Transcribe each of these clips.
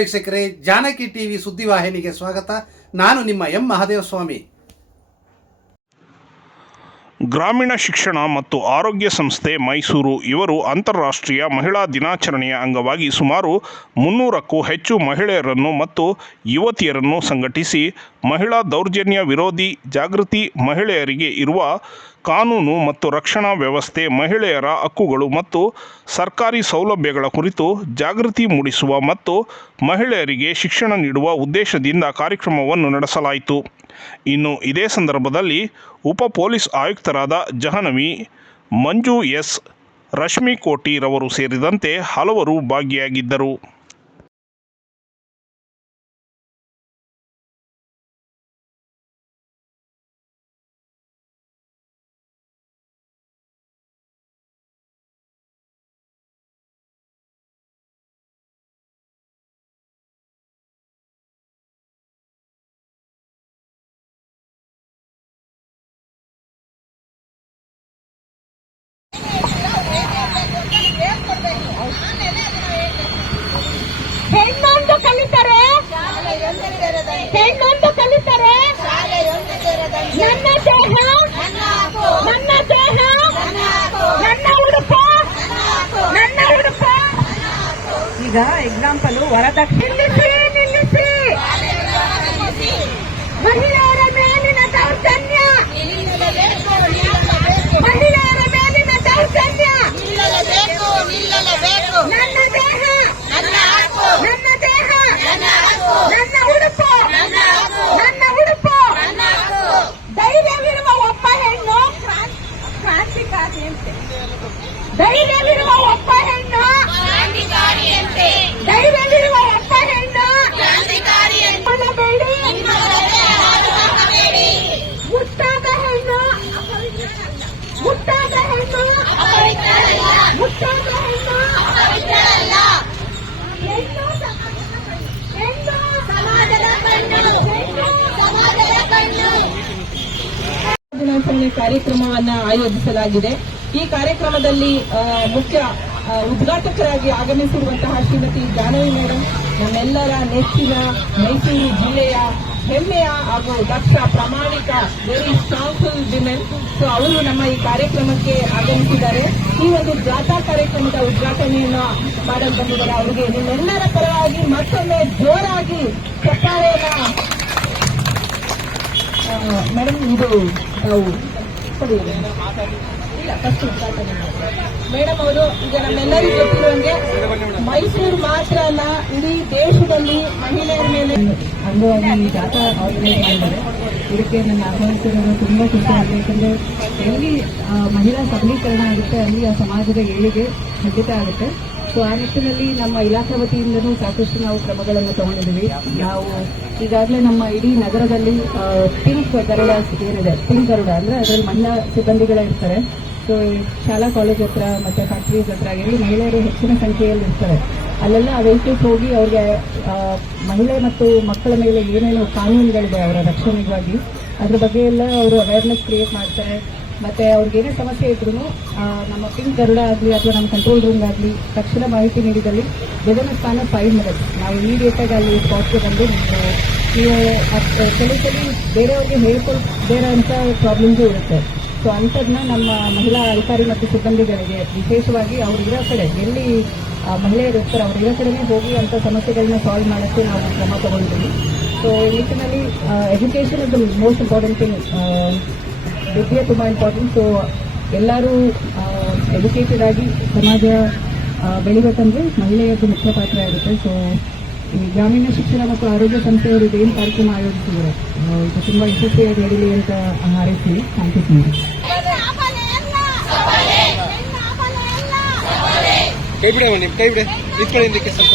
ವೀಕ್ಷಕರೇ, ಜಾನಕಿ ಟಿವಿ ಸುದ್ದಿವಾಹಿನಿಗೆ ಸ್ವಾಗತ. ನಾನು ನಿಮ್ಮ ಎಂ ಮಹಾದೇವ ಸ್ವಾಮಿ ಗ್ರಾಮೀಣ ಶಿಕ್ಷಣ ಮತ್ತು ಆರೋಗ್ಯ ಸಂಸ್ಥೆ ಮೈಸೂರು, ಇವರು ಅಂತಾರಾಷ್ಟ್ರೀಯ ಮಹಿಳಾ ದಿನಾಚರಣೆಯ ಅಂಗವಾಗಿ ಸುಮಾರು ಮುನ್ನೂರಕ್ಕೂ ಹೆಚ್ಚು ಮಹಿಳೆಯರನ್ನು ಮತ್ತು ಯುವತಿಯರನ್ನು ಸಂಘಟಿಸಿ ಮಹಿಳಾ ದೌರ್ಜನ್ಯ ವಿರೋಧಿ ಜಾಗೃತಿ ಮಹಿಳೆಯರಿಗೆ ಇರುವ ಕಾನೂನು ಮತ್ತು ರಕ್ಷಣಾ ವ್ಯವಸ್ಥೆ, ಮಹಿಳೆಯರ ಹಕ್ಕುಗಳು ಮತ್ತು ಸರ್ಕಾರಿ ಸೌಲಭ್ಯಗಳ ಕುರಿತು ಜಾಗೃತಿ ಮೂಡಿಸುವ ಮತ್ತು ಮಹಿಳೆಯರಿಗೆ ಶಿಕ್ಷಣ ನೀಡುವ ಉದ್ದೇಶದಿಂದ ಕಾರ್ಯಕ್ರಮವನ್ನು ನಡೆಸಲಾಯಿತು. ಇನ್ನು ಇದೇ ಸಂದರ್ಭದಲ್ಲಿ ಉಪ ಪೊಲೀಸ್ ಆಯುಕ್ತರಾದ ಜಹನವಿ, ಮಂಜು ಎಸ್ ರಶ್ಮಿ ಕೋಟಿ ರವರು ಸೇರಿದಂತೆ ಹಲವರು ಭಾಗಿಯಾಗಿದ್ದರು ಹೆಣ್ಣೊಂದು ಕಲಿತಾರೆ ಹೆಣ್ಣೊಂದು ಕಲಿತಾರೆ ನನ್ನ ದೇಹ ನನ್ನ ದೇಹ ನನ್ನ ಉಡುಪು ನನ್ನ ಉಡುಪು ಈಗ ಎಕ್ಸಾಂಪಲ್ ಧೈರ್ಯವಿರುವ ಒಬ್ಬ ಹೆಣ್ಣು ಕ್ರಾಂತಿ- ಕ್ರಾಂತಿಕಾರಿ ಅಂತೆ. ಧೈರ್ಯವಿರುವ ದಿನಾಚರಣೆ ಕಾರ್ಯಕ್ರಮವನ್ನ ಆಯೋಜಿಸಲಾಗಿದೆ. ಈ ಕಾರ್ಯಕ್ರಮದಲ್ಲಿ ಮುಖ್ಯ ಉದ್ಘಾಟಕರಾಗಿ ಆಗಮಿಸಿರುವಂತಹ ಶ್ರೀಮತಿ ಜಾನವಿ ಮೇಡಮ್ ನಮ್ಮೆಲ್ಲರ ನೆಚ್ಚಿನ ಮೈಸೂರು ಜಿಲ್ಲೆಯ ಹೆಮ್ಮೆಯ ಹಾಗೂ ದಕ್ಷ, ಪ್ರಾಮಾಣಿಕ ವೆರಿ ಸ್ಟ್ರಾಂಗ್ಫುಲ್ ವಿಮೆನ್ ಸೊ ಅವರು ನಮ್ಮ ಈ ಕಾರ್ಯಕ್ರಮಕ್ಕೆ ಆಗಮಿಸಿದ್ದಾರೆ. ಈ ಒಂದು ಜಾಥಾ ಕಾರ್ಯಕ್ರಮದ ಉದ್ಘಾಟನೆಯನ್ನು ಮಾಡಲು ಬಂದಿದ್ದಾರೆ ಅವರಿಗೆ ನಿಮ್ಮೆಲ್ಲರ ಪರವಾಗಿ ಮತ್ತೊಮ್ಮೆ ಜೋರಾಗಿ ಚಪ್ಪಾಳೆಯನ್ನ ಮೇಡಮ್ ಇದು ಫಸ್ಟ್ ಮೇಡಮ್ ಅವರು, ಈಗ ನಮ್ಮೆಲ್ಲರಿಗೂ ಗೊತ್ತಿರುವಂಗೆ ಮೈಸೂರು ಮಾತ್ರ ಅಲ್ಲ ಇಡೀ ದೇಶದಲ್ಲಿ ಮಹಿಳೆಯರ ಮೇಲೆ ಅಂಗವಾಗಿ ಈ ಜಾಥಾ ಆರ್ಗನೈಸ್ ಮಾಡಿದ್ದಾರೆ. ಇದಕ್ಕೆ ನನ್ನ ಆಹ್ವಾನಿಸಿರೋದು ತುಂಬಾ ಖುಷಿ ಆಗಿದೆ. ಯಾಕಂದ್ರೆ ಎಲ್ಲಿ ಮಹಿಳಾ ಸಬಲೀಕರಣ ಆಗುತ್ತೆ, ಅಲ್ಲಿ ಆ ಸಮಾಜದ ಏಳಿಗೆ ಖಂಡಿತ ಆಗುತ್ತೆ. ಸೊ ಆ ನಿಟ್ಟಿನಲ್ಲಿ ನಮ್ಮ ಇಲಾಖೆ ವತಿಯಿಂದನೂ ಸಾಕಷ್ಟು ನಾವು ಕ್ರಮಗಳನ್ನು ತಗೊಂಡಿದ್ದೀವಿ. ನಾವು ಈಗಾಗಲೇ ನಮ್ಮ ಇಡೀ ನಗರದಲ್ಲಿ ಪಿಂಕ್ ಗರುಡ ಏನಿದೆ, ಪಿಂಕ್ ಗರುಡ ಅಂದ್ರೆ ಅದರಲ್ಲಿ ಮಹಿಳಾ ಸಿಬ್ಬಂದಿಗಳೇ ಇರ್ತಾರೆ. ಸೊ ಶಾಲಾ ಕಾಲೇಜ್ ಹತ್ರ ಮತ್ತೆ ಫ್ಯಾಕ್ಟ್ರೀಸ್ ಹತ್ರ ಆಗಿರಲಿ ಮಹಿಳೆಯರು ಹೆಚ್ಚಿನ ಸಂಖ್ಯೆಯಲ್ಲಿ ಇರ್ತಾರೆ. ಅಲ್ಲೆಲ್ಲ ಆ ವೆಹಿಕಲ್ಸ್ ಹೋಗಿ ಅವ್ರಿಗೆ ಮಹಿಳೆ ಮತ್ತು ಮಕ್ಕಳ ಮೇಲೆ ಏನೇನು ಕಾನೂನುಗಳಿದೆ ಅವರ ರಕ್ಷಣೆಗಾಗಿ, ಅದ್ರ ಬಗ್ಗೆ ಎಲ್ಲ ಅವರು ಅವೇರ್ನೆಸ್ ಕ್ರಿಯೇಟ್ ಮಾಡ್ತಾರೆ. ಮತ್ತೆ ಅವ್ರಿಗೆ ಏನೇ ಸಮಸ್ಯೆ ಇದ್ರೂ ನಮ್ಮ ಪಿಂಕ್ ಗರುಡ ಆಗಲಿ ಅಥವಾ ನಮ್ಮ ಕಂಟ್ರೋಲ್ ರೂಮ್ ಆಗಲಿ ತಕ್ಷಣ ಮಾಹಿತಿ ನೀಡಿದಲ್ಲಿ ಬೆದನ ಸ್ಥಾನ ಫೈವ್ ಮಿನಿಟ್ಸ್ ನಾವು ಇಮಿಡಿಯೇಟಾಗಿ ಅಲ್ಲಿ ಸ್ಪಾಟ್ಗೆ ಬಂದು ನೀವು ಕೆಲವು ಸಲ ಬೇರೆಯವ್ರಿಗೆ ಹೇಳ್ಕೊಳ್ಬೇರೆ ಅಂತ ಪ್ರಾಬ್ಲಮ್ಸು ಇರುತ್ತೆ. ಸೊ ಅಂಥದ್ದನ್ನ ನಮ್ಮ ಮಹಿಳಾ ಅಧಿಕಾರಿ ಮತ್ತು ಸಿಬ್ಬಂದಿಗಳಿಗೆ ವಿಶೇಷವಾಗಿ ಅವ್ರು ಇರೋ ಕಡೆ, ಎಲ್ಲಿ ಮಹಿಳೆಯರು ಇರ್ತಾರೆ, ಅವ್ರು ಇರೋ ಕಡೆನೇ ಹೋಗಿ ಅಂಥ ಸಮಸ್ಯೆಗಳನ್ನ ಸಾಲ್ವ್ ಮಾಡೋಕ್ಕೆ ನಾವು ಕ್ರಮ ತಗೊಂಡಿದ್ದೀವಿ. ಸೊ ಈ ನಿಟ್ಟಿನಲ್ಲಿ education is most important thing ವಿದ್ಯೆ ತುಂಬ ಇಂಪಾರ್ಟೆಂಟ್ ಸೊ ಎಲ್ಲರೂ ಎಜುಕೇಟೆಡ್ ಆಗಿ ಸಮಾಜ ಬೆಳಿಬೇಕಂದ್ರೆ ಮಹಿಳೆಯದ್ದು ಮುಖ್ಯ ಪಾತ್ರ ಇರುತ್ತೆ. ಸೊ ಈ ಗ್ರಾಮೀಣ ಶಿಕ್ಷಣ ಮತ್ತು ಆರೋಗ್ಯ ಸಂಸ್ಥೆಯವರು ಇದೇನು ಕಾರ್ಯಕ್ರಮ ಆಯೋಜಿಸಿದ್ದಾರೆ? ಇದು ತುಂಬ ಯಶಸ್ವಿಯಾಗಿ ನಡೀಲಿ ಅಂತ ಹಾರೈಸ್ತೀನಿ ಥ್ಯಾಂಕ್ ಯು ಕೈ ಬಿಡ ಕೈ ಬಿಡ. ಸ್ವಲ್ಪ.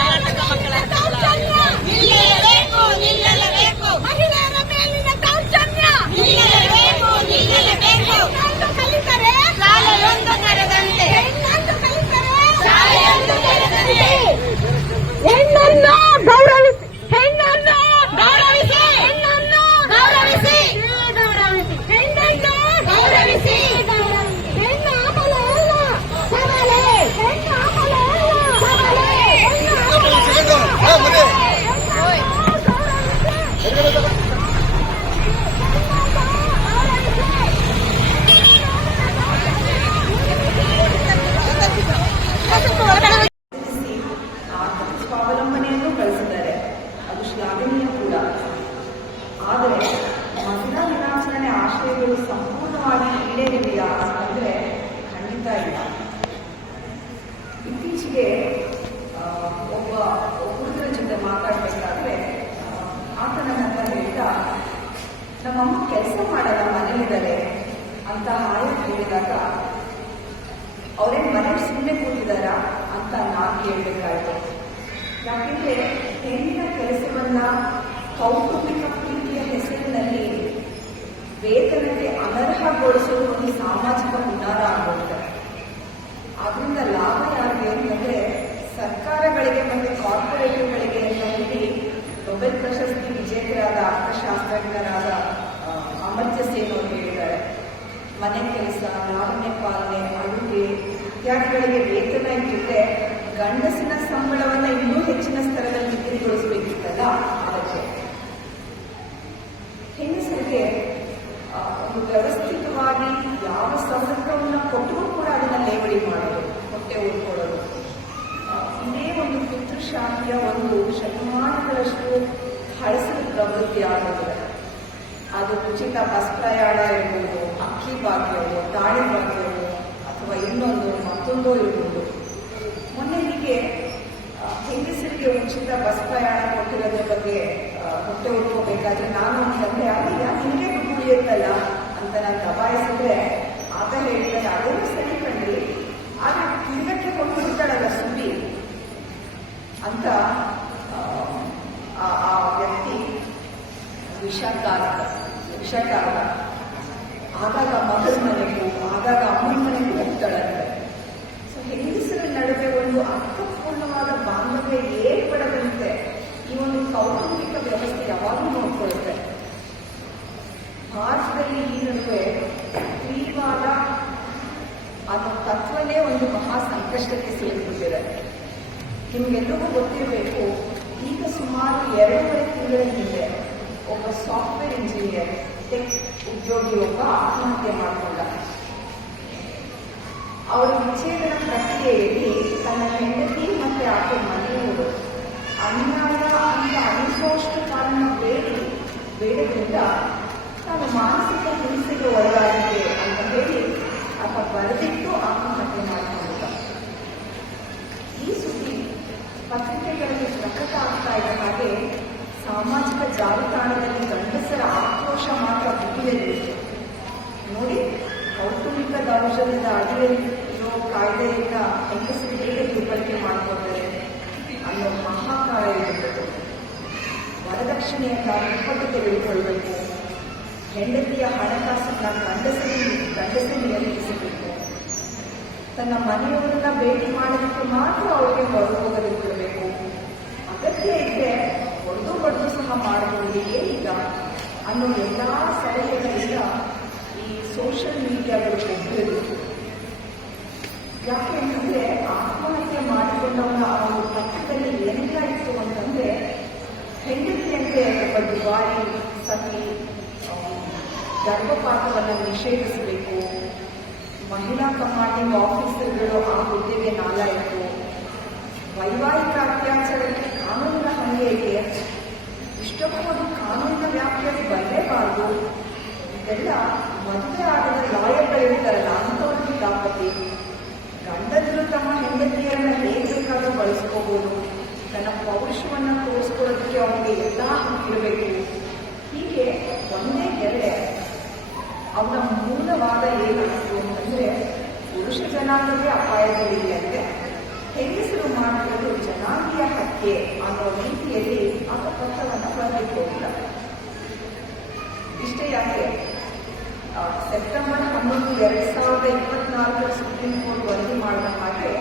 ವೇತನಕ್ಕೆ ಅನರ್ಹಗೊಳಿಸುವುದು ಒಂದು ಸಾಮಾಜಿಕ ಹುನ್ನಾರ ಆಗುತ್ತೆ. ಅದರಿಂದ ಲಾಭ ಯಾರಿಗೆ ಅಂತಂದ್ರೆ ಸರ್ಕಾರಗಳಿಗೆ ಮತ್ತು ಕಾರ್ಪೊರೇಟ್ಗಳಿಗೆ ಅಂತ ಹೇಳಿ ನೊಬೆಲ್ ಪ್ರಶಸ್ತಿ ವಿಜೇತರಾದ ಅರ್ಥಶಾಸ್ತ್ರಜ್ಞರಾದ ಅಮರ್ತ್ಯ ಸೇನ್ ಅವರು ಹೇಳಿದ್ದಾರೆ. ಮನೆ ಕೆಲಸ ಲಾವಣ್ಯ ಪಾಲನೆ, ಅಡುಗೆ ಇತ್ಯಾದಿಗಳಿಗೆ ವೇತನ ಇಟ್ಟಿದ್ರೆ ಗಂಡಸಿನ ಸಂಬಳವನ್ನ ಇನ್ನೂ ಹೆಚ್ಚಿನ ಸ್ತರದಲ್ಲಿ ನಿಗದಿಗೊಳಿಸಬೇಕಿತ್ತಲ್ಲ ಅದಕ್ಕೆ ಹೆಂಗಸರಿಗೆ ಆ, ಒಂದು ವ್ಯವಸ್ಥಿತವಾಗಿ ಯಾವ ಸವಲತ್ತನ್ನು ಕೊಟ್ಟರೂ ಕೂಡ ಅದನ್ನ ಲೇವಡಿ ಮಾಡೋದು ಹೊಟ್ಟೆ ಇದೇ ಒಂದು ಪಿತೃಶಾಹಿಯ ಒಂದು ಶತಮಾನಗಳಷ್ಟು ಹಳಸಿದ ಪ್ರವೃತ್ತಿ ಆಗುತ್ತದೆ ಅದು ಉಚಿತ ಬಸ್ ಪ್ರಯಾಣ ಇರ್ಬೋದು, ಅಕ್ಕಿ ಭಾಗ್ಯವೋ ತಾಳಿ ಭಾಗ್ಯವೋ ಅಥವಾ ಇನ್ನೊಂದು ಮತ್ತೊಂದೋ ಇರ್ಬೋದು. ಮೊನ್ನೆ ಹೀಗೆ ಹೆಂಗಸರಿಗೆ ಉಚಿತ ಬಸ್ ಪ್ರಯಾಣ ಕೊಟ್ಟಿರೋದ್ರ ಬಗ್ಗೆ ಹೊಟ್ಟೆ ಹುಡ್ಕೋಬೇಕಾದ್ರೆ ನಾನು ಅಂತಂದ್ರೆ ಅಯ್ಯ ನಿಮಗೆ ಹಿಂಗೆ ಉಳಿಯುತ್ತಲ್ಲ ಅಂತ ನಾನು ದಬಾಯಿಸಿದ್ರೆ ಆತ ಹೇಳಿದ್ರೆ ಅದೇನು ಅಂತ ಆ, ಆ ಆ ವ್ಯಕ್ತಿ ವಿಷಕಾರ ವಿಷಕಾರ ಆಗಾಗ ಮಗನ ಮನೆಗೂ ಆಗಾಗ ಅಮ್ಮನ ಮನೆಗೂ ಬೇಡದಿಂದ ತಾನು ಮಾನಸಿಕ ಹಿಂಸೆಗೆ ಒಳಗಾಗಿದೆ ಅಂತ ಹೇಳಿ ಆತ ಬರೆದಿಟ್ಟು ಆತ್ಮಹತ್ಯೆ ಮಾಡಿಕೊಂಡಿದ್ದ ಈ ಸುದ್ದಿ ಪತ್ರಿಕೆಗಳಲ್ಲಿ ಪ್ರಕಟ ಆಗ್ತಾ ಇದ್ದ ಹಾಗೆ ಸಾಮಾಜಿಕ ಜಾಲತಾಣದಲ್ಲಿ ಗಂಡಸರ ಆಕ್ರೋಶ ಮಾತ್ರ ಮುಗಿಯಲಿದೆ ನೋಡಿ, ಕೌಟುಂಬಿಕ ದೌರ್ಜನ್ಯದ ಅಡಿಯಲ್ಲಿ ಇರೋ ಕಾಯ್ದೆಯಿಂದ ಹೆಂಗಸರು ಹೇಗೆ ದುರ್ಬಳಕೆ ಮಾಡಿಕೊಂಡರೆ. ಅನ್ನೋ ಮಹಾಕಾಯ ಇರಬೇಕು ವರದಕ್ಷಿಣೆಯಿಂದ ನಿಪ್ಪಟ್ಟು ತೆಗೆದುಕೊಳ್ಳಬೇಕು ಹೆಂಡತಿಯ ಹಣಕಾಸನ್ನ ಗಂಡಸರಿಗೆ ಗಂಡಸರಿಗೆ ನಿಯಂತ್ರಿಸಬೇಕು ತನ್ನ ಮನೆಯವರನ್ನ ಭೇಟಿ ಮಾಡೋದಕ್ಕೆ ಮಾತ್ರ ಅವರಿಗೆ ಹೊರಗೆ ಹೋಗದೆ ಬಿಡಬೇಕು ಅಗತ್ಯ ಇದ್ರೆ ಹೊಡೆದು ಹೊಡೆದು ಸಹ ಮಾಡಬಹುದು ಏನೀಗ ಅನ್ನೋ ಎಲ್ಲ ಸಲಹೆಗಳಿಂದ ಈ ಸೋಷಿಯಲ್ ಮೀಡಿಯಾಗಳು ಒಬ್ಬರಿದ್ರು ಯಾಕೆ ಅಂತಂದ್ರೆ ಆತ್ಮಹತ್ಯೆ ಮಾಡಿಕೊಂಡವನ ಆ ಒಂದು ಪಕ್ಕದಲ್ಲಿ ಏನೆಲ್ಲ ಇತ್ತು ಅಂತಂದ್ರೆ ಒಬ್ಬ ದುಬಾರಿ ಸತಿ ಗರ್ಭಪಾತವನ್ನು ನಿಷೇಧಿಸಬೇಕು. ಮಹಿಳಾ ಕಮಾಂಡಿಂಗ್ ಆಫೀಸರ್ಗಳು ಆ ಹುದ್ದೆಗೆ ನಾಲಾಯಿತು ವೈವಾಹಿಕ ಅತ್ಯಾಚಾರಕ್ಕೆ ಕಾನೂನಿನ ಹಂಗೆಗೆ ಇದೆ ಅದು ಕಾನೂನಿನ ವ್ಯಾಪ್ತಿಯಲ್ಲಿ ಬರಲೇಬಾರದು. ಇದೆಲ್ಲ ಮದುವೆ ಆಗದ ಲಾಯರ್ಗಳಿರ್ತಾರಲ್ಲ ಅಂಥವ್ರಿಗೆ ದಾಪತಿ ಗಂಡದರು ತಮ್ಮ ಹೆಂಡತಿಯರನ್ನ ಹೇಗೆ ಬೇಕಾದರೂ ಬಳಸ್ಕೋಬಹುದು ತನ್ನ ಪೌರುಷವನ್ನ ತೋರಿಸ್ಕೊಳ್ಳೋದಕ್ಕೆ ಅವನಿಗೆ ಎಲ್ಲ ಇರಬೇಕು. ಹೀಗೆ ಒಂದೇ ಗೆರೆ ಅವನ ಮೂಲವಾದ ಏನಾಯಿತು ಅಂತಂದ್ರೆ ಪುರುಷ ಜನಾಂಗವೇ ಅಪಾಯದಲ್ಲಿದೆಯಂತೆ ಹೆಂಗಸರು ಮಾಡಿರೋದು ಜನಾಂಗೀಯ ಹತ್ಯೆ ಅನ್ನೋ ರೀತಿಯಲ್ಲಿ ಆತ ಪತ್ರವನ್ನು ಬರಲಿಕ್ಕೆ ಇಷ್ಟೇ ಯಾಕೆ? ಸೆಪ್ಟೆಂಬರ್ ಹನ್ನೊಂದು ಎರಡ್ ಸಾವಿರದ ಇಪ್ಪತ್ನಾಲ್ಕರ ಸುಪ್ರೀಂ ಕೋರ್ಟ್ ವರದಿ ಮಾಡಿದ ಹಾಗೆ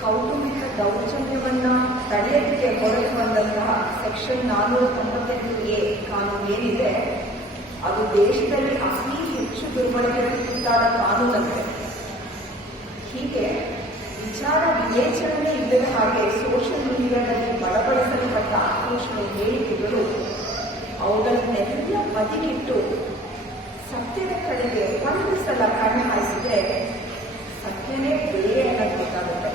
ಕೌಟುಂಬಿಕ ದೌರ್ಜನ್ಯವನ್ನ ತಡೆಯಲಿಕ್ಕೆ ಹೊರಗೆ ಬಂದಂತಹ ಸೆಕ್ಷನ್ ನಾನೂರ ತೊಂಬತ್ತೆಂಟು ಎ ಕಾನೂನು ಏನಿದೆ ಅದು ದೇಶದಲ್ಲಿ ಅತಿ ಹೆಚ್ಚು ದುರ್ಬಳಕೆಗೊಳಿಸುತ್ತಾದ ಕಾನೂನಂತೆ ಹೀಗೆ ವಿಚಾರ ವಿವೇಚನೆ ಇಲ್ಲದ ಹಾಗೆ ಸೋಷಿಯಲ್ ಮೀಡಿಯಾದಲ್ಲಿ ಬಲಪಡಿಸಲ್ಪಟ್ಟ ಆಕ್ರೋಶದ ಹೇಳಿಕೆಗಳು ಅವುಗಳನ್ನೆಲ್ಲ ಬದಿಗಿಟ್ಟು ಸತ್ಯದ ಕಡೆಗೆ ಒಂದು ಸಲ ಕಣ್ಣು ಹಾಯಿಸಿದ್ರೆ ಸತ್ಯನೇ ಬೇರೆ ಅನ್ನೋದು ಗೊತ್ತಾಗುತ್ತೆ.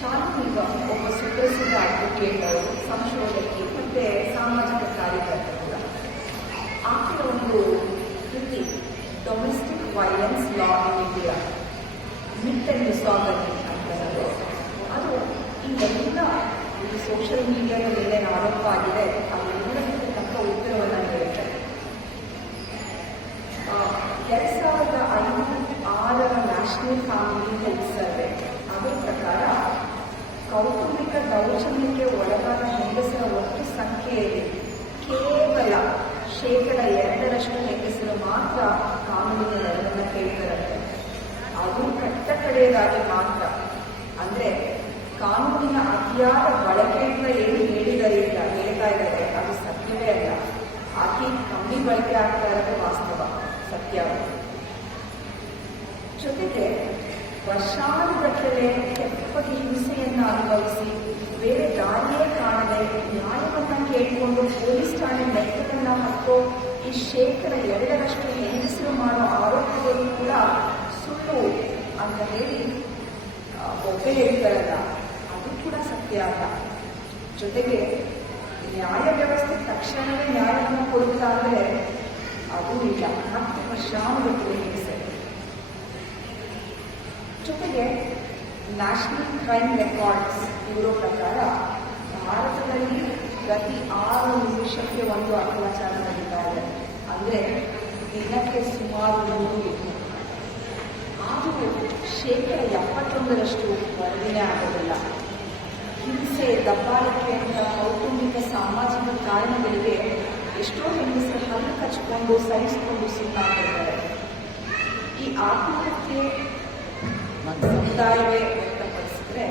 ಶಾಂತಿಗ ಒಬ್ಬ ಸುಪ್ರಸಿದ್ಧ ಅಡ್ವೊಕೇಟರು ಸಂಶೋಧಕಿ ಮತ್ತೆ ಸಾಮಾಜಿಕ ಕಾರ್ಯಕರ್ತ ಕೂಡ. ಆಕೆಯ ಒಂದು ಕೃತಿ domestic violence law in India myth and misogyny ಅಂತ ಅದು ಈ ಎಲ್ಲ ಸೋಷಿಯಲ್ ಮೀಡಿಯಾದ ಮೇಲೆ ಆರೋಪ ಆಗಿದೆ ಅದೆಲ್ಲದಕ್ಕೆ ತಕ್ಕ ಉತ್ತರವನ್ನು ನೀಡುತ್ತೆ ಎರಡು ಸಾವಿರದ ಐದು ಆರರ ನ್ಯಾಷನಲ್ ಫ್ಯಾಮಿಲಿ ಹೆಲ್ತ್ ದೌರ್ಜನ್ಯಕ್ಕೆ ಒಳಗಾದ ಹೆಂಗಸರ ಒಟ್ಟು ಸಂಖ್ಯೆಯಲ್ಲಿ ಕೇವಲ ಶೇಕಡ ಎರಡರಷ್ಟು ಹೆಂಗಸರು ಮಾತ್ರ ಕಾನೂನಿನ ನೆರವನ್ನು ಕೇಳ್ತಾರಂತೆ. ಅದು ಕಟ್ಟ ಕಡೆಯದಾಗಿ ಮಾತ್ರ. ಅಂದ್ರೆ ಕಾನೂನಿನ ಅತಿಯಾದ ಬಳಕೆಯಿಂದ ಏನು ಹೇಳಿದರೆ ಇಲ್ಲ ಹೇಳ್ತಾ ಇದ್ದಾರೆ, ಅದು ಸತ್ಯವೇ ಅಲ್ಲ. ಅತಿ ಕಮ್ಮಿ ಬಳಕೆ ಆಗ್ತಾ ಇರೋದು ವಾಸ್ತವ, ಸತ್ಯ. ಜೊತೆಗೆ ವರ್ಷಾನುಗಟ್ಟಲೆ ಕೆಪ್ಪಗೆ ಹಿಂಸೆಯನ್ನು ಅನುಭವಿಸಿ ನ್ಯಾಯವನ್ನ ಕೇಳಿಕೊಂಡು ಪೊಲೀಸ್ ಠಾಣೆ ಮೆಟ್ಟಲನ್ನ ಹತ್ತು ಈ ಶೇಖರ ಎರಡರಷ್ಟು ಹೆಂಗಸರು ಮಾಡೋ ಆರೋಪಗಳು ಕೂಡ ಸುಳ್ಳು ಅಂತ ಹೇಳಿ ಒಬ್ಬೇ ಹೇಳ್ತಾರಲ್ಲ ಅದು ಕೂಡ ಸತ್ಯ ಅಲ್ಲ. ಜೊತೆಗೆ ನ್ಯಾಯ ವ್ಯವಸ್ಥೆ ತಕ್ಷಣವೇ ನ್ಯಾಯವನ್ನು ಕೊಡುತ್ತಾ ಅಂದರೆ ಅದು ಇಲ್ಲ ವರ್ಷ ಆಗುತ್ತೆ ಹೆಂಗಸರು. ಜೊತೆಗೆ ನ್ಯಾಷನಲ್ ಕ್ರೈಮ್ ರೆಕಾರ್ಡ್ಸ್ ಇರೋ ಪ್ರಕಾರ ಭಾರತದಲ್ಲಿ ಪ್ರತಿ ಆರು ನಿಮಿಷಕ್ಕೆ ಒಂದು ಅತ್ಯಾಚಾರ ನಡೀತಾ ಇದೆ ಅಂದರೆ ದಿನಕ್ಕೆ ಸುಮಾರು ನೂರು. ಆದರೂ ಶೇಕಡ ಎಪ್ಪತ್ತೊಂದರಷ್ಟು ವರದಿನೇ ಆಗೋದಿಲ್ಲ. ಹಿಂಸೆ, ದಬ್ಬಾಳಿಕೆ ಅಂತ ಕೌಟುಂಬಿಕ ಸಾಮಾಜಿಕ ಕಾರಣಗಳಿಗೆ ಎಷ್ಟೋ ಹೆಂಗಸರು ಹಲ್ಲು ಕಚ್ಕೊಂಡು ಸಹಿಸಿಕೊಂಡು ಸುತ್ತಾಡ್ತಿದ್ದಾರೆ ಈ ಆತ್ಮಹತ್ಯೆ ಸಮುದಾಯವೇ ವ್ಯಕ್ತಪಡಿಸಿದ್ರೆ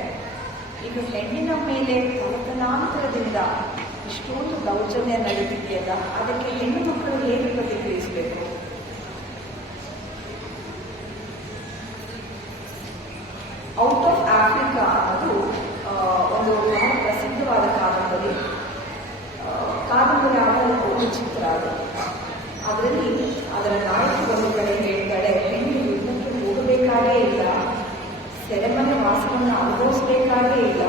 ಈಗ ಹೆಣ್ಣಿನ ಮೇಲೆ ತಲತಲಾಂತರದಿಂದ ಇಷ್ಟೊಂದು ದೌರ್ಜನ್ಯ ನಡೀತಿದೆಯಲ್ಲ ಅದಕ್ಕೆ ಹೆಣ್ಣು ಮಕ್ಕಳು ಹೇಗೆ ಪ್ರತಿಕ್ರಿಯಿಸಬೇಕು? ಔಟ್ ಆಫ್ ಆಫ್ರಿಕಾ ಆ, ಒಂದು ಪ್ರಸಿದ್ಧವಾದ ಕಾದಂಬರಿ ಆ, ಕಾದಂಬರಿ ಆಧಾರಿತ ಒಂದು ಚಿತ್ರ ಅದು ಅದರಲ್ಲಿ ಅದರ ನಾಯಕಿ ಒಂದು ಕಡೆ ಹೇಳ್ತಾಳೆ ಹೆಣ್ಣು ಯುದ್ಧಕ್ಕೆ ಹೋಗಬೇಕಾಗೇ ಇಲ್ಲ ವಾಸವನ್ನು ಅನುಭವಿಸಬೇಕಾಗೇ ಇಲ್ಲ.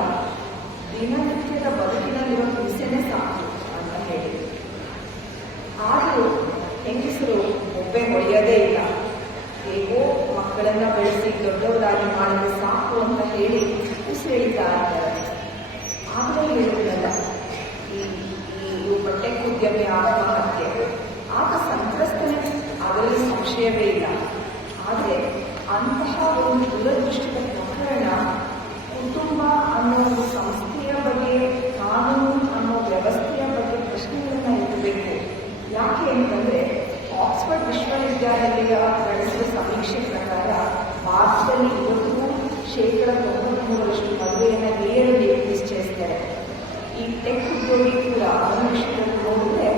ದಿನನಿತ್ಯದ ಬದುಕಿನಲ್ಲಿರೋ ಹಿಂಸೆನೆ ಸಾಕು ಅಂತ ಹೇಳಿ. ಆದರೂ ಹೆಂಗಸರು ಒಬ್ಬೆ ಹೊಡೆಯೋದೇ ಇಲ್ಲ. ಹೇಗೋ ಮಕ್ಕಳನ್ನ ಬೆಳೆಸಿ ದೊಡ್ಡವರಾಗಿ ಮಾಡಿದ್ರೆ ಸಾಕು ಅಂತ ಹೇಳಿ ಉಸಿರೆಳಿತಾ ಇದ್ದಾರೆ. ಆಗಲೇ ಹೇಳಿದ್ರಲ್ಲ ಈ ಈ ಬಟ್ಟೆ ಉದ್ಯಮಿ ಆತ್ಮಹತ್ಯೆ ಆತ ಸಂತ್ರಸ್ತನೇ ಅದರಲ್ಲಿ ಸಂಶಯವೇ ಇಲ್ಲ ಆದರೆ ಅಂತಹ ಒಂದು ದುರದೃಷ್ಟದ ಪ್ರಕರಣ ಕುಟುಂಬ ಅನ್ನೋ ಒಂದು ಸಂಸ್ಥೆಯ ಬಗ್ಗೆ ಕಾನೂನು ಅನ್ನೋ ವ್ಯವಸ್ಥೆಯ ಬಗ್ಗೆ ಪ್ರಶ್ನೆಗಳನ್ನ ಎತ್ತಬೇಕು ಯಾಕೆ ಅಂತಂದ್ರೆ ಆಕ್ಸ್ಫರ್ಡ್ ವಿಶ್ವವಿದ್ಯಾಲಯ ನಡೆಸಿದ ಸಮೀಕ್ಷೆ ಪ್ರಕಾರ ಭಾರತದಲ್ಲಿ ಇವತ್ತು ಶೇಕಡ ತೊಂಬತ್ಮೂರರಷ್ಟು ಮದುವೆಯನ್ನ ನೇರವಾಗಿ ನಿಶ್ಚಯಿಸ್ತಾರೆ ಈ ಟೆಕ್ ಉದ್ಯೋಗಿ ಕೂಡ ಅವರ ವಿಷಯದಲ್ಲಿ ನೋಡಿದ್ರೆ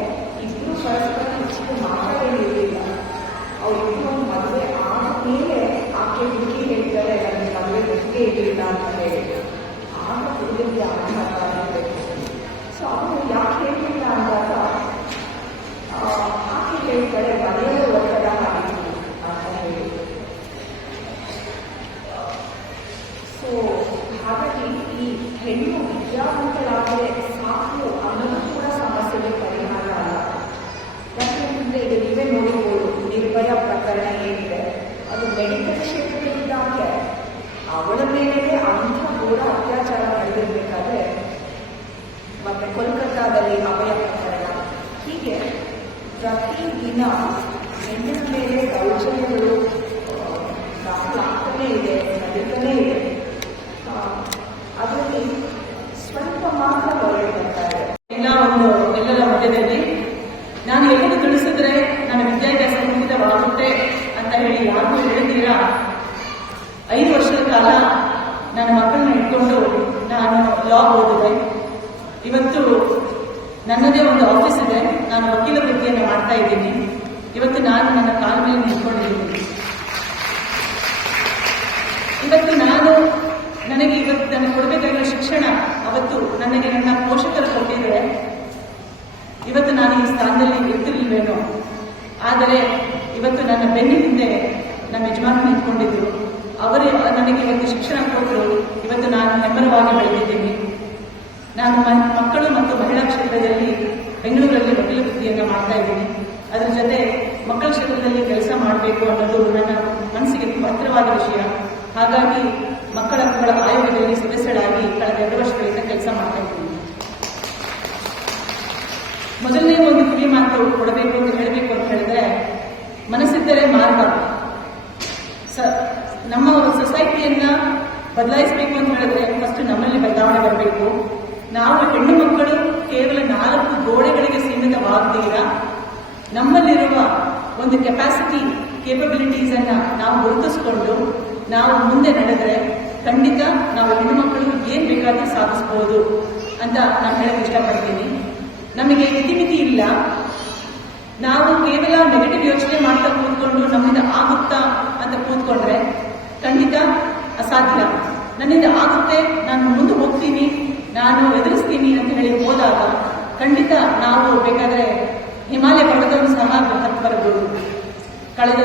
ಇಬ್ಬರು ಪರಸ್ಪರ ಹೆಚ್ಚಿಗೆ ಮಾತಾಡಿರಲಿಲ್ಲ ಅವರಿಬ್ಬರು ಒಂದು ಮದುವೆ ಆದ ಮೇಲೆ ಆಕೆ ಹುಡುಗಿ ಹೇಳ್ತಾರೆ ನನಗೆ ಮದುವೆ ಹುಡುಗಿ ಇರಲಿಲ್ಲ ಅಂತ ಹೇಳಿ ಆಗ ಹುಡುಗರಿಗೆ ಆಘಾತ ಆಗಬೇಕು ಸೊ ಅವರು ಯಾಕೆ ಹೇಳಿಲ್ಲ ಅಂದಾಗ ಆ, ಆಕೆ ಹೇಳ್ತಾಳೆ ಮನೆಯ ಒತ್ತಡ ಆಗಿತ್ತು ಅಂತ ಹೇಳಿ ಸೊ ಹಾಗಾಗಿ ಈ ಹೆಣ್ಣು ವಿದ್ಯಾವಂತರಾದರೆ ಸಾಕು ಅನ್ನೋದು ಕೂಡ ಸಮಸ್ಯೆಗೆ ಪರಿಹಾರ ಅಲ್ಲ ಯಾಕೆಂತಂದ್ರೆ ಈಗ ನೀವೇ ನೋಡಿರ್ಬೋದು ನಿರ್ಭಯ ಪ್ರಕರಣ ಏನಿದೆ ಅದು ಮೆಡಿಕಲ್ ಕ್ಷೇತ್ರದಲ್ಲಿದ್ದಾಗೆ ಅವಳ ಮೇಲೆ ಅಂಥ ಘೋರ ಅತ್ಯಾಚಾರ ನಡೆದಿರ್ಬೇಕಾದ್ರೆ ಮತ್ತೆ ಕೋಲ್ಕತ್ತಾದಲ್ಲಿ ಅಭಯ ಪ್ರಕರಣ ಹೀಗೆ ಪ್ರತಿದಿನ ಹೆಣ್ಣಿನ ಮೇಲೆ ದೌರ್ಜನ್ಯಗಳು ದಾಖಲಾಗ್ತಾನೇ ಇದೆ ನಡೀತಾನೇ ಇದೆ ಅದರಲ್ಲಿ ಸ್ವಲ್ಪ ಮಾತ್ರ ಬರ್ತಾ ಎಲ್ಲ ಒಂದು, ಎಲ್ಲರ ಮಧ್ಯದಲ್ಲಿ. ನಾನು ಎಲ್ಲಿಗೆ ತಿಳಿಸಿದ್ರೆ ನನ್ನ ವಿದ್ಯಾಭ್ಯಾಸ ಮುಗಿತವಾಗುತ್ತೆ ಅಂತ ಹೇಳಿ ಯಾರಿಗೂ ಹೇಳಿದ್ದೀರಾ ಐದು ವರ್ಷದ ಕಾಲ ನನ್ನ ಮಕ್ಕಳನ್ನ ಇಟ್ಕೊಂಡು ನಾನು ಲಾ ಓದಿದೆ. ಇವತ್ತು ನನ್ನದೇ ಒಂದು ಆಫೀಸ್ ಇದೆ. ನಾನು ವಕೀಲ ವೃತ್ತಿಯನ್ನು ಮಾಡ್ತಾ ಇದ್ದೀನಿ. ಇವತ್ತು ನಾನು ನನ್ನ ಕಾಲ ಮೇಲೆ ನಿಂತ್ಕೊಂಡಿದ್ದೀನಿ. ಇವತ್ತು ನಾನು ನನಗೆ ಇವತ್ತು ನನಗೆ ಕೊಡಬೇಕಾಗಿರೋ ಶಿಕ್ಷಣ ಅವತ್ತು ನನಗೆ ನನ್ನ ಪೋಷಕರು ಕೊಟ್ಟಿದ್ದಾರೆ. ಇವತ್ತು ನಾನು ಈ ಸ್ಥಾನದಲ್ಲಿ ಇರ್ತಿರ್ಲಿಲ್ವೇನೋ. ಆದರೆ ಇವತ್ತು ನನ್ನ ಬೆನ್ನ ಹಿಂದೆ ನಮ್ಮ ಯಜಮಾನ ನಿಂತ್ಕೊಂಡಿದ್ರು. ಅವರೇ ನನಗೆ ಇವತ್ತು ಶಿಕ್ಷಣ ಕೊಟ್ಟರು. ಇವತ್ತು ನಾನು ಹೆಮ್ಮರವಾಗಿ ಬೆಳೆದಿದ್ದೀನಿ. ನಾನು ಮಕ್ಕಳು ಮತ್ತು ಮಹಿಳಾ ಕ್ಷೇತ್ರದಲ್ಲಿ ಬೆಂಗಳೂರಲ್ಲಿ ವಕೀಲ ವೃತ್ತಿಯನ್ನು ಮಾಡ್ತಾ ಇದ್ದೀನಿ. ಅದರ ಜೊತೆ ಮಕ್ಕಳ ಕ್ಷೇತ್ರದಲ್ಲಿ ಕೆಲಸ ಮಾಡಬೇಕು ಅನ್ನೋದು ನನ್ನ ಮನಸ್ಸಿಗೆ ತುಂಬ ಹತ್ತಿರವಾದ ವಿಷಯ. ಹಾಗಾಗಿ ಮಕ್ಕಳ ಹಕ್ಕುಗಳ ಆಯೋಗದಲ್ಲಿ ಸದಸ್ಯರಾಗಿ ಕಳೆದ ಎರಡು ವರ್ಷಗಳಿಂದ ಕೆಲಸ ಮಾಡ್ತಾ ಇದ್ದೀನಿ. ಮೊದಲನೇ ಒಂದು ಕಿವಿ ಮಾತು ಕೊಡಬೇಕು ಅಂತ ಹೇಳಬೇಕು ಅಂತ ಹೇಳಿದ್ರೆ, ಮನಸ್ಸಿದ್ದರೆ ಮಾರ್ಗ ನಮ್ಮ ಸೊಸೈಟಿಯನ್ನ ಬದಲಾಯಿಸಬೇಕು ಅಂತ ಹೇಳಿದ್ರೆ ಫಸ್ಟ್ ನಮ್ಮಲ್ಲಿ ಬದಲಾವಣೆ ಬರಬೇಕು. ನಾವು ಹೆಣ್ಣು ಮಕ್ಕಳು ಕೇವಲ ನಾಲ್ಕು ಗೋಡೆಗಳಿಗೆ ಸೀಮಿತವಾಗದಿರ ನಮ್ಮಲ್ಲಿರುವ ಒಂದು ಕೆಪಾಸಿಟಿ ಕೇಪಬಿಲಿಟೀಸ್ ಅನ್ನ ನಾವು ಗುರುತಿಸಿಕೊಂಡು ನಾವು ಮುಂದೆ ನಡೆದರೆ ಖಂಡಿತ ನಾವು ಹೆಣ್ಣು ಮಕ್ಕಳು ಏನ್ ಬೇಕಾದ್ರೂ ಸಾಧಿಸಬಹುದು ಅಂತ ನಾನು ಹೇಳಕ್ ಇಷ್ಟಪಡ್ತೀನಿ. ನಮಗೆ ಇತಿಮಿತಿ ಇಲ್ಲ. ನಾವು ಕೇವಲ ನೆಗೆಟಿವ್ ಯೋಚನೆ ಮಾಡ್ತಾ ಕೂತ್ಕೊಂಡು ನಮ್ಮಿಂದ ಆಗುತ್ತಾ ಅಂತ ಕೂತ್ಕೊಂಡ್ರೆ ಖಂಡಿತ ಅಸಾಧ್ಯ. ನನ್ನಿಂದ ಆಗುತ್ತೆ, ನಾನು ಮುಂದೆ ಹೋಗ್ತೀನಿ ನಾನು ಎದುರಿಸ್ತೀನಿ ಅಂತ ಹೇಳಿ ಹೋದಾಗ ಖಂಡಿತ ನಾವು ಬೇಕಾದ್ರೆ ಹಿಮಾಲಯ ಪರ್ವತವನ್ನು ಸಹ ಕಳೆದ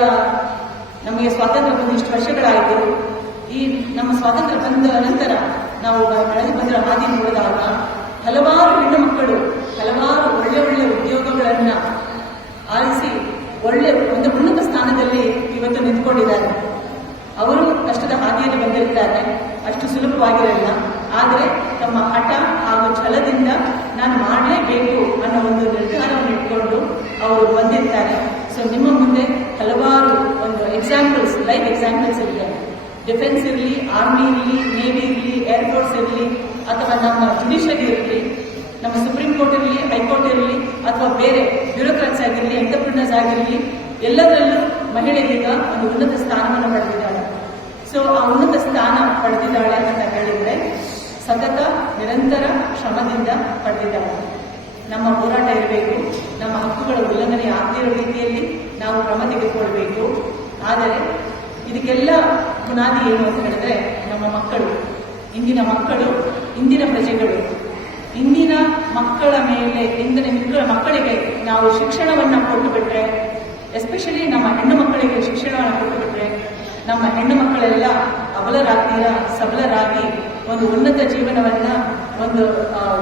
ನಮಗೆ ಸ್ವಾತಂತ್ರ್ಯ ಬಂದು ವರ್ಷಗಳಾಯಿತು. ಈ ನಮ್ಮ ಸ್ವಾತಂತ್ರ್ಯ ಬಂದ ನಂತರ ನಾವು ಬೆಳೆದು ಬಂದಿರೋ ಹಾದಿ ನೋಡಿದಾಗ ಹಲವಾರು ಹೆಣ್ಣು ಮಕ್ಕಳು, ಹಲವಾರು ಒಳ್ಳೆ ಒಳ್ಳೆ ಉದ್ಯೋಗಗಳನ್ನ ಆರಿಸಿ ಒಳ್ಳೆ ಒಂದು ಉನ್ನತ ಸ್ಥಾನದಲ್ಲಿ ಇವತ್ತು ನಿಂತ್ಕೊಂಡಿದ್ದಾರೆ. ಅವರು ಕಷ್ಟದ ಹಾದಿಯಲ್ಲಿ ಬಂದಿರ್ತಾರೆ ಅಷ್ಟು ಸುಲಭವಾಗಿರಲ್ಲ. ಆದರೆ ತಮ್ಮ ಹಠ ಹಾಗೂ ಛಲದಿಂದ ನಾನು ಮಾಡಲೇಬೇಕು ಅನ್ನೋ ಒಂದು ನಿರ್ಧಾರವನ್ನು ಇಟ್ಕೊಂಡು ಅವರು ಬಂದಿರ್ತಾರೆ. ಸೊ ನಿಮ್ಮ ಮುಂದೆ ಹಲವಾರು ಒಂದು ಎಕ್ಸಾಂಪಲ್ಸ್ ಲೈಫ್ ಎಕ್ಸಾಂಪಲ್ಸ್ ಇರಲಿ ಡಿಫೆನ್ಸ್ ಇರಲಿ ಆರ್ಮಿ ಇರಲಿ ನೇವಿ ಇರಲಿ ಏರ್ಫೋರ್ಸ್ ಇರಲಿ, ಅಥವಾ ನಮ್ಮ ಜುಡಿಷಿಯರಿ ಇರಲಿ, ನಮ್ಮ ಸುಪ್ರೀಂ ಕೋರ್ಟ್ ಇರಲಿ ಹೈಕೋರ್ಟ್ ಇರಲಿ, ಅಥವಾ ಬೇರೆ ಬ್ಯೂರೋಕ್ರಾಟ್ಸ್ ಆಗಿರಲಿ ಎಂಟರ್ಪ್ರಿನರ್ಸ್ ಆಗಿರಲಿ, ಎಲ್ಲದರಲ್ಲೂ ಮಹಿಳೆಯರಿಗ ಒಂದು ಉನ್ನತ ಸ್ಥಾನವನ್ನು ಪಡೆದಿದ್ದಾಳೆ ಸೊ ಆ ಉನ್ನತ ಸ್ಥಾನ ಪಡೆದಿದ್ದಾಳೆ ಅಂತ ಸತತ ನಿರಂತರ ಶ್ರಮದಿಂದ ಪಡೆದಿದ್ದಾರೆ. ನಮ್ಮ ಹೋರಾಟ ಇರಬೇಕು, ನಮ್ಮ ಹಕ್ಕುಗಳ ಉಲ್ಲಂಘನೆ ಆಗದಿರೋ ರೀತಿಯಲ್ಲಿ ನಾವು ಕ್ರಮ ತೆಗೆದುಕೊಳ್ಬೇಕು. ಆದರೆ ಇದಕ್ಕೆಲ್ಲ ಬುನಾದಿ ಏನು ಅಂತ ಹೇಳಿದ್ರೆ ನಮ್ಮ ಮಕ್ಕಳು, ಇಂದಿನ ಮಕ್ಕಳು, ಇಂದಿನ ಪ್ರಜೆಗಳು. ಇಂದಿನ ಮಕ್ಕಳ ಮೇಲೆ, ಇಂದಿನ ಮಕ್ಕಳ ಮಕ್ಕಳಿಗೆ ನಾವು ಶಿಕ್ಷಣವನ್ನ ಕೊಟ್ಟು ಬಿಟ್ರೆ ಎಸ್ಪೆಷಲಿ ನಮ್ಮ ಹೆಣ್ಣು ಮಕ್ಕಳಿಗೆ ಶಿಕ್ಷಣವನ್ನು ಕೊಟ್ಟು ಬಿಟ್ರೆ ನಮ್ಮ ಹೆಣ್ಣು ಮಕ್ಕಳೆಲ್ಲ ಅಬಲರಾಗ್ತೀರ ಸಬಲರಾಗಿ ಒಂದು ಉನ್ನತ ಜೀವನವನ್ನ, ಒಂದು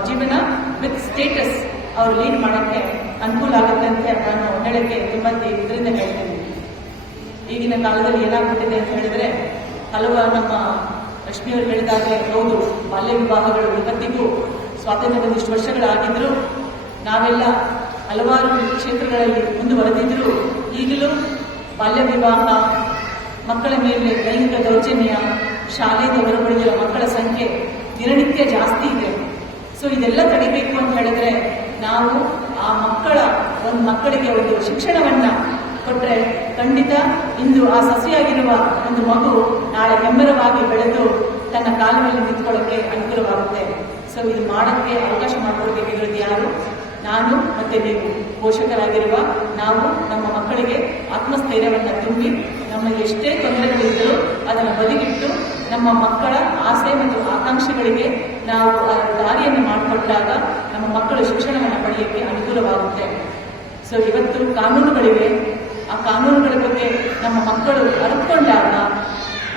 ಜೀವನ ವಿತ್ ಸ್ಟೇಟಸ್ ಅವ್ರು ಲೀಡ್ ಮಾಡೋಕ್ಕೆ ಅನುಕೂಲ ಆಗುತ್ತೆ ಅಂತ ನಾನು ಹೇಳಕ್ಕೆ ತುಂಬಾ ಇದರಿಂದ ಹೇಳ್ತೇನೆ. ಈಗಿನ ಕಾಲದಲ್ಲಿ ಏನಾಗ್ಬಿಟ್ಟಿದೆ ಅಂತ ಹೇಳಿದ್ರೆ ಹಲವಾರು ನಮ್ಮ ಲಕ್ಷ್ಮಿಯವರು ಹೇಳಿದಾಗೆ, ಹೌದು, ಬಾಲ್ಯ ವಿವಾಹಗಳು ಇವತ್ತಿಗೂ ಸ್ವಾತಂತ್ರ್ಯ ಒಂದಿಷ್ಟು ವರ್ಷಗಳಾಗಿದ್ರು ನಾವೆಲ್ಲ ಹಲವಾರು ಕ್ಷೇತ್ರಗಳಲ್ಲಿ ಮುಂದುವರೆದಿದ್ರು ಈಗಲೂ ಬಾಲ್ಯ ವಿವಾಹ, ಮಕ್ಕಳ ಮೇಲೆ ಲೈಂಗಿಕ ದೌರ್ಜನ್ಯ ಶಾಲೆಯಿಂದ ಹೊರಗುಳಿದಿರೋ ಮಕ್ಕಳ ಸಂಖ್ಯೆ ದಿನನಿತ್ಯ ಜಾಸ್ತಿ ಇದೆ. ಸೊ ಇದೆಲ್ಲ ತಡಿಬೇಕು ಅಂತ ಹೇಳಿದ್ರೆ ನಾವು ಆ ಮಕ್ಕಳ ಒಂದು ಮಕ್ಕಳಿಗೆ ಒಂದು ಶಿಕ್ಷಣವನ್ನ ಕೊಟ್ರೆ ಖಂಡಿತ ಇಂದು ಆ ಸಸಿಯಾಗಿರುವ ಒಂದು ಮಗು ನಾಳೆ ಹೆಮ್ಮರವಾಗಿ ಬೆಳೆದು ತನ್ನ ಕಾಲ ಮೇಲೆ ನಿಂತ್ಕೊಳ್ಳೋಕೆ ಅನುಕೂಲವಾಗುತ್ತೆ. ಸೊ ಇದು ಮಾಡಕ್ಕೆ ಅವಕಾಶ ಮಾಡಿಕೊಡ್ಬೇಕಿರೋದು ಯಾರು? ನಾನು ಮತ್ತೆ ನೀವು. ಪೋಷಕರಾಗಿರುವ ನಾವು ನಮ್ಮ ಮಕ್ಕಳಿಗೆ ಆತ್ಮಸ್ಥೈರ್ಯವನ್ನು ತುಂಬಿ ನಮ್ಮ ಎಷ್ಟೇ ತೊಂದರೆಗಳಿದ್ದರೂ ಅದನ್ನು ಬದಿಗಿಟ್ಟು ನಮ್ಮ ಮಕ್ಕಳ ಆಸೆ ಮತ್ತು ಆಕಾಂಕ್ಷೆಗಳಿಗೆ ನಾವು ದಾರಿಯನ್ನು ಮಾಡಿಕೊಟ್ಟಾಗ ನಮ್ಮ ಮಕ್ಕಳು ಶಿಕ್ಷಣವನ್ನು ಪಡೆಯಕ್ಕೆ ಅನುಕೂಲವಾಗುತ್ತೆ. ಸೊ ಇವತ್ತು ಕಾನೂನುಗಳಿವೆ. ಆ ಕಾನೂನುಗಳ ಬಗ್ಗೆ ನಮ್ಮ ಮಕ್ಕಳು ಅರಿತುಕೊಂಡಾಗ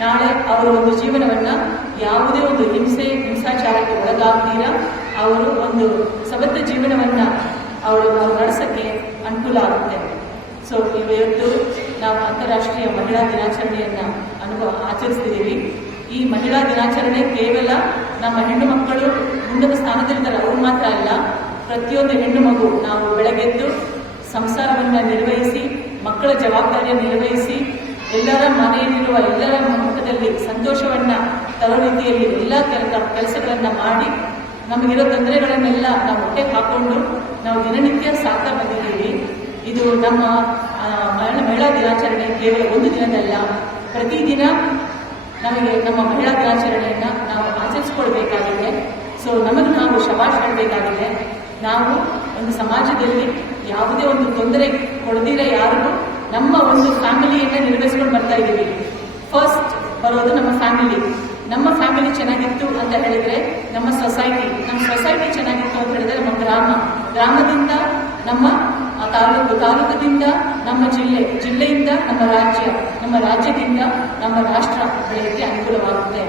ನಾಳೆ ಅವರ ಒಂದು ಜೀವನವನ್ನ ಯಾವುದೇ ಒಂದು ಹಿಂಸೆ, ಹಿಂಸಾಚಾರಕ್ಕೆ ಒಳಗಾಗ್ತೀರ? ಅವರು ಒಂದು ಸಬದ್ಧ ಜೀವನವನ್ನ ಅವರು ನಡೆಸಕ್ಕೆ ಅನುಕೂಲ ಆಗುತ್ತೆ. ಸೊ ಇವತ್ತು ನಾವು ಅಂತಾರಾಷ್ಟ್ರೀಯ ಮಹಿಳಾ ದಿನಾಚರಣೆಯನ್ನ ಅನುಭವ ಆಚರಿಸ್ತಿದ್ದೀವಿ. ಈ ಮಹಿಳಾ ದಿನಾಚರಣೆ ಕೇವಲ ನಮ್ಮ ಹೆಣ್ಣು ಮಕ್ಕಳು ಉನ್ನತ ಸ್ಥಾನದಲ್ಲಿದ್ದಾರೆ. ಅವರು ಮಾತ್ರ ಅಲ್ಲ, ಪ್ರತಿಯೊಂದು ಹೆಣ್ಣು ಮಗು ನಾವು ಬೆಳಗೆದ್ದು ಸಂಸಾರವನ್ನ ನಿರ್ವಹಿಸಿ, ಮಕ್ಕಳ ಜವಾಬ್ದಾರಿಯ ನಿರ್ವಹಿಸಿ, ಎಲ್ಲರ ಮನೆಯಲ್ಲಿರುವ ಎಲ್ಲರ ಮುಖದಲ್ಲಿ ಸಂತೋಷವನ್ನ ತರೋ ರೀತಿಯಲ್ಲಿ ಎಲ್ಲ ಕೆಲಸಗಳನ್ನ ಮಾಡಿ, ನಮಗಿರೋ ತೊಂದರೆಗಳನ್ನೆಲ್ಲ ನಾವು ಹೊಟ್ಟೆ ಹಾಕೊಂಡು ನಾವು ದಿನನಿತ್ಯ ಸಾಕ್ತಾ ಬಂದಿದ್ದೀವಿ. ಇದು ನಮ್ಮ ಮಹಿಳಾ ದಿನಾಚರಣೆ ಕೇವಲ ಒಂದು ದಿನದಲ್ಲ, ಪ್ರತಿದಿನ ನಮಗೆ ನಮ್ಮ ಮಹಿಳಾ ದಿನಾಚರಣೆಯನ್ನ ನಾವು ಆಚರಿಸ್ಕೊಳ್ಬೇಕಾಗಿದೆ. ಸೊ ನಮಗೆ ನಾವು ಶಬಾಷ್ ಹೇಳಬೇಕಾಗಿದೆ. ನಾವು ಒಂದು ಸಮಾಜದಲ್ಲಿ ಯಾವುದೇ ಒಂದು ತೊಂದರೆ ಕೊಡದಿರ ಯಾರಿಗೂ ನಮ್ಮ ಒಂದು ಫ್ಯಾಮಿಲಿಯನ್ನ ನಿರ್ವಹಿಸ್ಕೊಂಡು ಬರ್ತಾ ಇದ್ದೀವಿ. ಫಸ್ಟ್ ಬರೋದು ನಮ್ಮ ಫ್ಯಾಮಿಲಿ. ನಮ್ಮ ಫ್ಯಾಮಿಲಿ ಚೆನ್ನಾಗಿತ್ತು ಅಂತ ಹೇಳಿದ್ರೆ ನಮ್ಮ ಸೊಸೈಟಿ ನಮ್ಮ ಸೊಸೈಟಿ ಚೆನ್ನಾಗಿತ್ತು ಅಂತ ಹೇಳಿದ್ರೆ ನಮ್ಮ ಗ್ರಾಮ. ಗ್ರಾಮದಿಂದ ನಮ್ಮ ಆ, ತಾಲೂಕು ತಾಲೂಕದಿಂದ ನಮ್ಮ ಜಿಲ್ಲೆ ಜಿಲ್ಲೆಯಿಂದ ನಮ್ಮ ರಾಜ್ಯ ನಮ್ಮ ರಾಜ್ಯದಿಂದ ನಮ್ಮ ರಾಷ್ಟ್ರ ಬೆಳೆಯಕ್ಕೆ ಅನುಕೂಲವಾಗುತ್ತೆ.